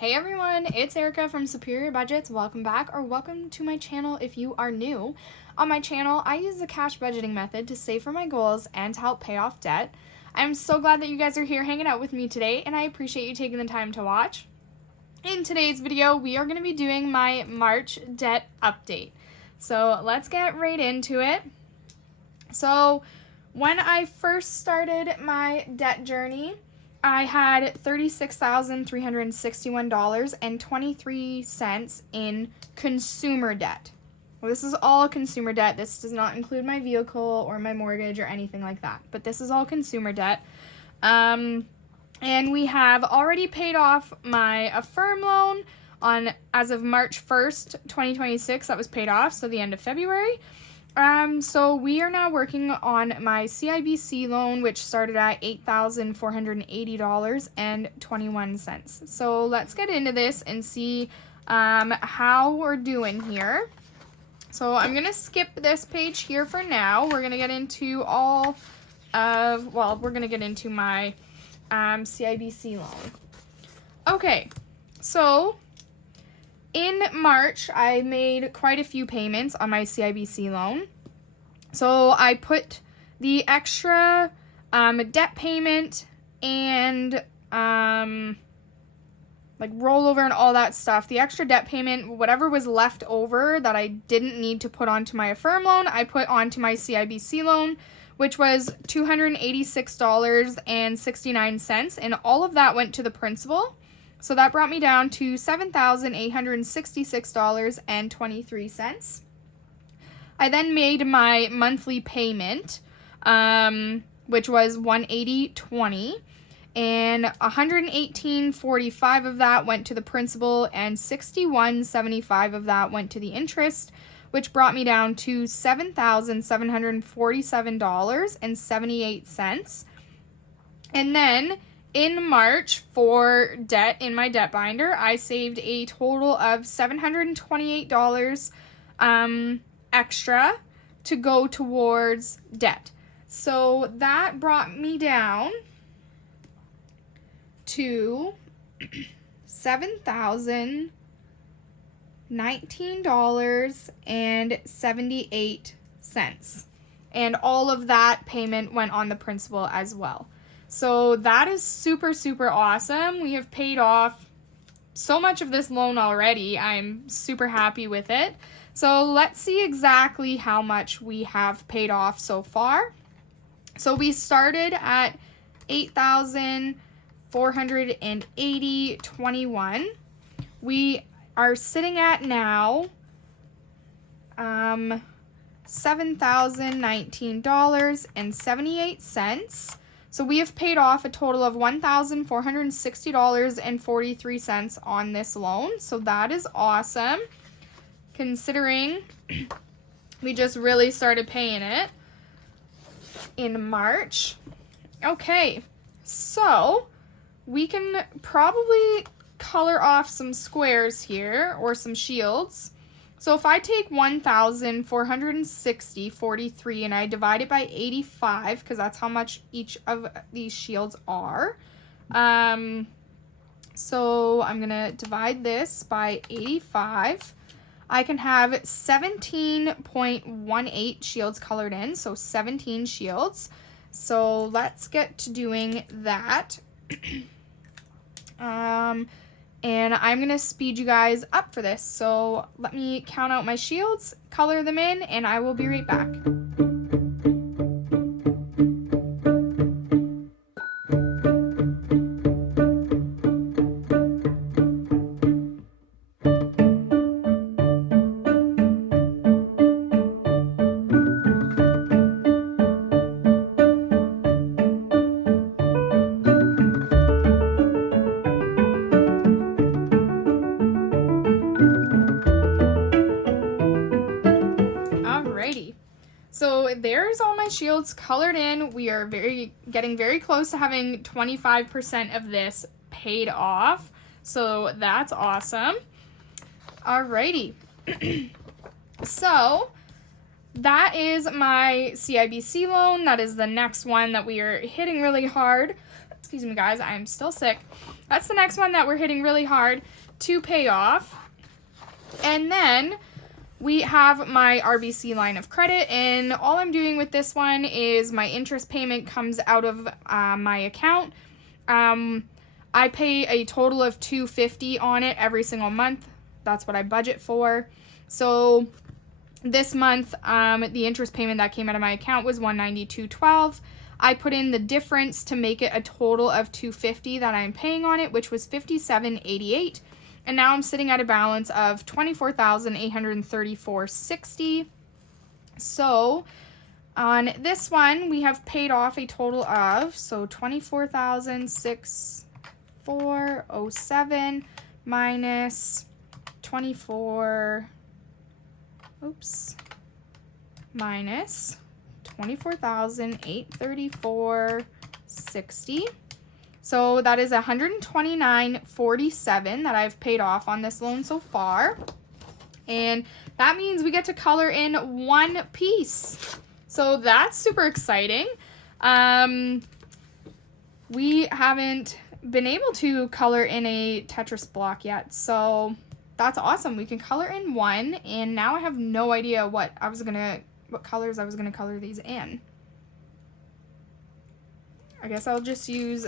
Hey everyone, it's Erica from Superior Budgets. Welcome back, or welcome to my channel if you are new. On my channel, I use the cash budgeting method to save for my goals and to help pay off debt. I'm so glad that you guys are here hanging out with me today, and I appreciate you taking the time to watch. In today's video, we are going to be doing my March debt update. So let's get right into it. So when I first started my debt journey, I had $36,361.23 in consumer debt. Well, this is all consumer debt. This does not include my vehicle or my mortgage or anything like that. But this is all consumer debt. And we have already paid off my Affirm loan as of March 1st, 2026. That was paid off, so the end of February. So we are now working on my CIBC loan, which started at $8,480.21. So let's get into this and see how we're doing here. So I'm going to skip this page here for now. We're going to get into we're going to get into my CIBC loan. Okay, so in March, I made quite a few payments on my CIBC loan. So I put the extra debt payment and rollover and all that stuff. The extra debt payment, whatever was left over that I didn't need to put onto my Affirm loan, I put onto my CIBC loan, which was $286.69, and all of that went to the principal. So that brought me down to $7,866.23. I then made my monthly payment, which was $180.20, and $118.45 of that went to the principal, and $61.75 of that went to the interest, which brought me down to $7,747.78. And then in March, for debt in my debt binder, I saved a total of $728 extra to go towards debt. So that brought me down to $7,019.78. And all of that payment went on the principal as well. So that is super, super awesome. We have paid off so much of this loan already. I'm super happy with it. So let's see exactly how much we have paid off so far. So we started at $8,480.21. We are sitting at now $7,019.78. So we have paid off a total of $1,460.43 on this loan. So that is awesome, considering we just really started paying it in March. Okay, so we can probably color off some squares here, or some shields. So if I take 1,460.43 and I divide it by 85, because that's how much each of these shields are. So I'm going to divide this by 85. I can have 17.18 shields colored in, so 17 shields. So let's get to doing that. And I'm going to speed you guys up for this. So let me count out my shields, color them in, and I will be right back. So there's all my shields colored in. We are getting very close to having 25% of this paid off. So that's awesome. Alrighty. So that is my CIBC loan. That is the next one that we are hitting really hard. Excuse me, guys, I'm still sick. That's the next one that we're hitting really hard to pay off. And then we have my RBC line of credit, and all I'm doing with this one is my interest payment comes out of my account. I pay a total of $250 on it every single month. That's what I budget for. So this month, the interest payment that came out of my account was $192.12. I put in the difference to make it a total of $250 that I'm paying on it, which was $57.88. And now I'm sitting at a balance of $24,834.60. So on this one, we have paid off a total of, so $24,604.07 minus minus $24,834.60. So that is $129.47 that I've paid off on this loan so far. And that means we get to color in one piece. So that's super exciting. We haven't been able to color in a Tetris block yet. So that's awesome. We can color in one, and now I have no idea what colors I was gonna color these in. I guess I'll just use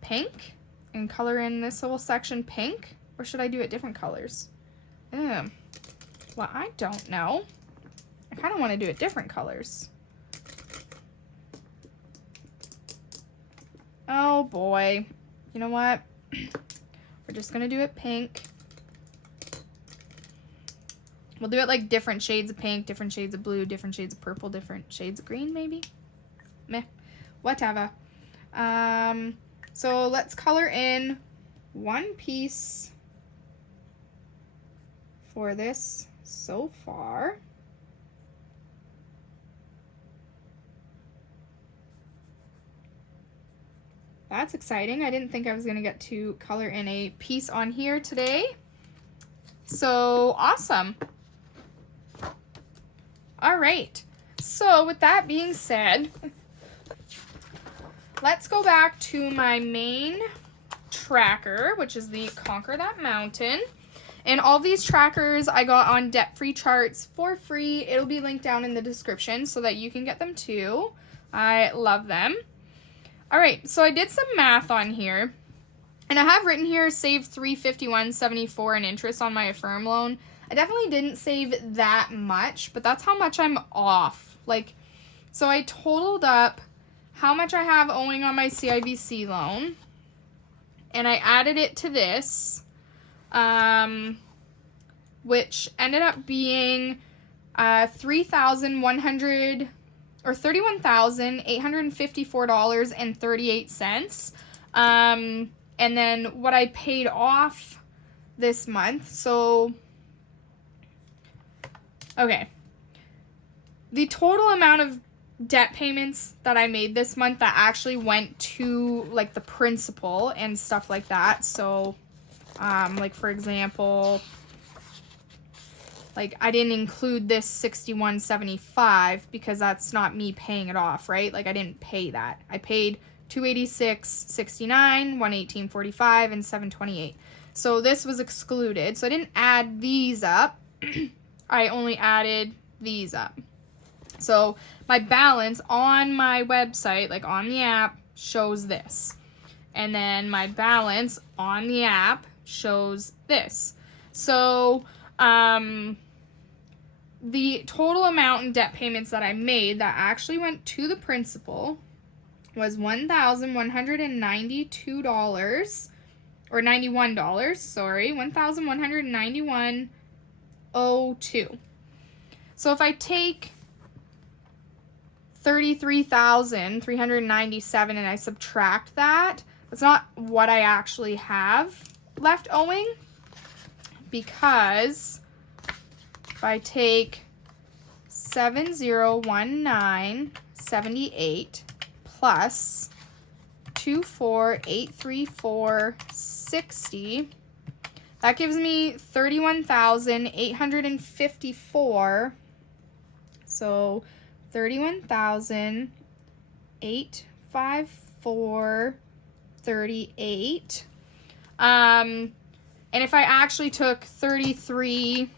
pink and color in this little section pink, or should I do it different colors? Well, I don't know. I kind of want to do it different colors. Oh boy. You know what? We're just gonna do it pink. We'll do it like different shades of pink, different shades of blue, different shades of purple, different shades of green maybe. Meh, whatever. So let's color in one piece for this so far. That's exciting. I didn't think I was going to get to color in a piece on here today. So awesome. All right. So with that being said, let's go back to my main tracker, which is the Conquer That Mountain. And all these trackers I got on Debt Free Charts for free. It'll be linked down in the description so that you can get them too. I love them. All right, so I did some math on here. And I have written here, save $351.74 in interest on my Affirm loan. I definitely didn't save that much, but that's how much I'm off. Like, so I totaled up how much I have owing on my CIBC loan, and I added it to this, which ended up being $31,854.38. And then what I paid off this month. So, okay. The total amount of debt payments that I made this month that actually went to like the principal and stuff like that. So, like for example, like I didn't include this $61.75 because that's not me paying it off, right? Like I didn't pay that. I paid $286.69, $118.45, and $728. So this was excluded. So I didn't add these up. I only added these up. So my balance on my website, like on the app, shows this. And then my balance on the app shows this. So the total amount in debt payments that I made that actually went to the principal was $1,192 or $91, sorry, $1,191.02. So if I take $33,397 and I subtract that, that's not what I actually have left owing, because if I take 7019.78 plus 24,834.60, that gives me 31,854. So 31,854 854.38. And if I actually took 33,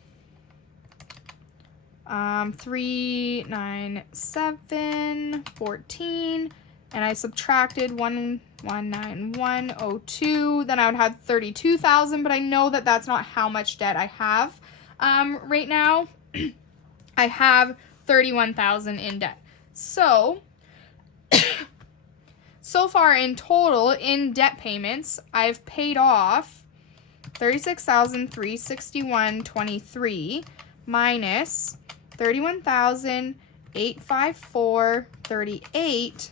397.14, and I subtracted 1191.02, then I would have 32,000, but I know that that's not how much debt I have right now. I have 31,000 in debt. So, so far in total in debt payments, I've paid off 36,361.23 minus 31,854.38,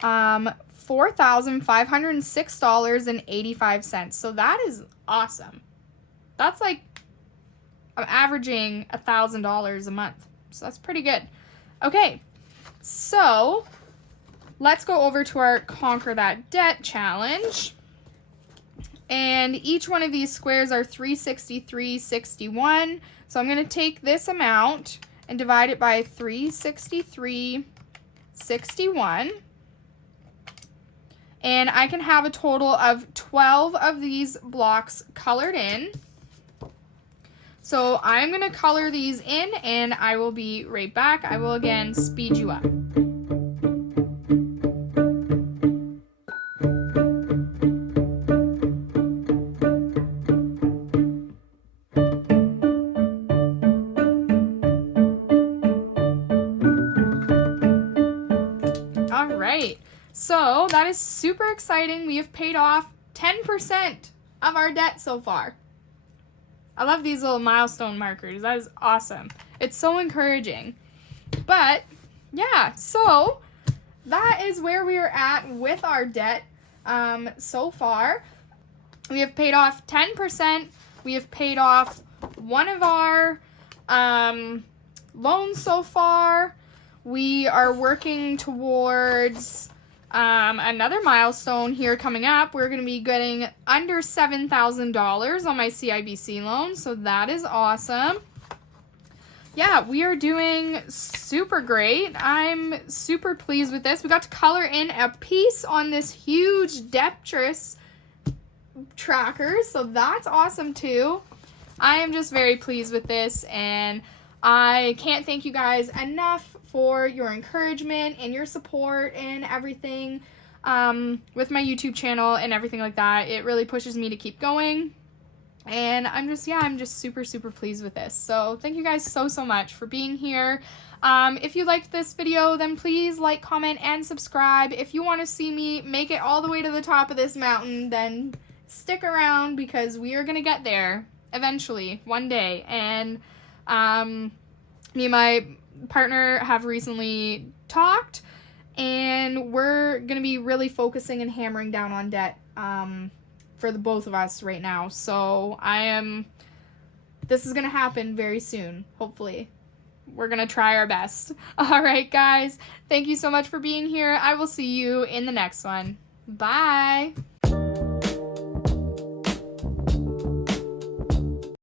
$4,506.85. So that is awesome. That's like, I'm averaging $1,000 a month. So that's pretty good. Okay, so let's go over to our Conquer That Debt challenge. And each one of these squares are 363.61. So I'm going to take this amount and divide it by 363.61. And I can have a total of 12 of these blocks colored in. So I'm going to color these in and I will be right back. I will again speed you up. All right. So that is super exciting. We have paid off 10% of our debt so far. I love these little milestone markers. That is awesome. It's so encouraging. But yeah, so that is where we are at with our debt so far. We have paid off 10%. We have paid off one of our loans so far. We are working towards another milestone here coming up. We're going to be getting under $7,000 on my CIBC loan, so that is awesome. Yeah, we are doing super great. I'm super pleased with this. We got to color in a piece on this huge Debtress tracker, so that's awesome too. I am just very pleased with this, and I can't thank you guys enough for your encouragement and your support and everything with my YouTube channel and everything like that. It really pushes me to keep going. And I'm just super, super pleased with this. So thank you guys so, so much for being here. If you liked this video, then please like, comment, and subscribe. If you want to see me make it all the way to the top of this mountain, then stick around because we are going to get there eventually, one day. And me and my partner have recently talked, and we're going to be really focusing and hammering down on debt for the both of us right now. So this is going to happen very soon, hopefully. We're going to try our best. All right, guys. Thank you so much for being here. I will see you in the next one. Bye.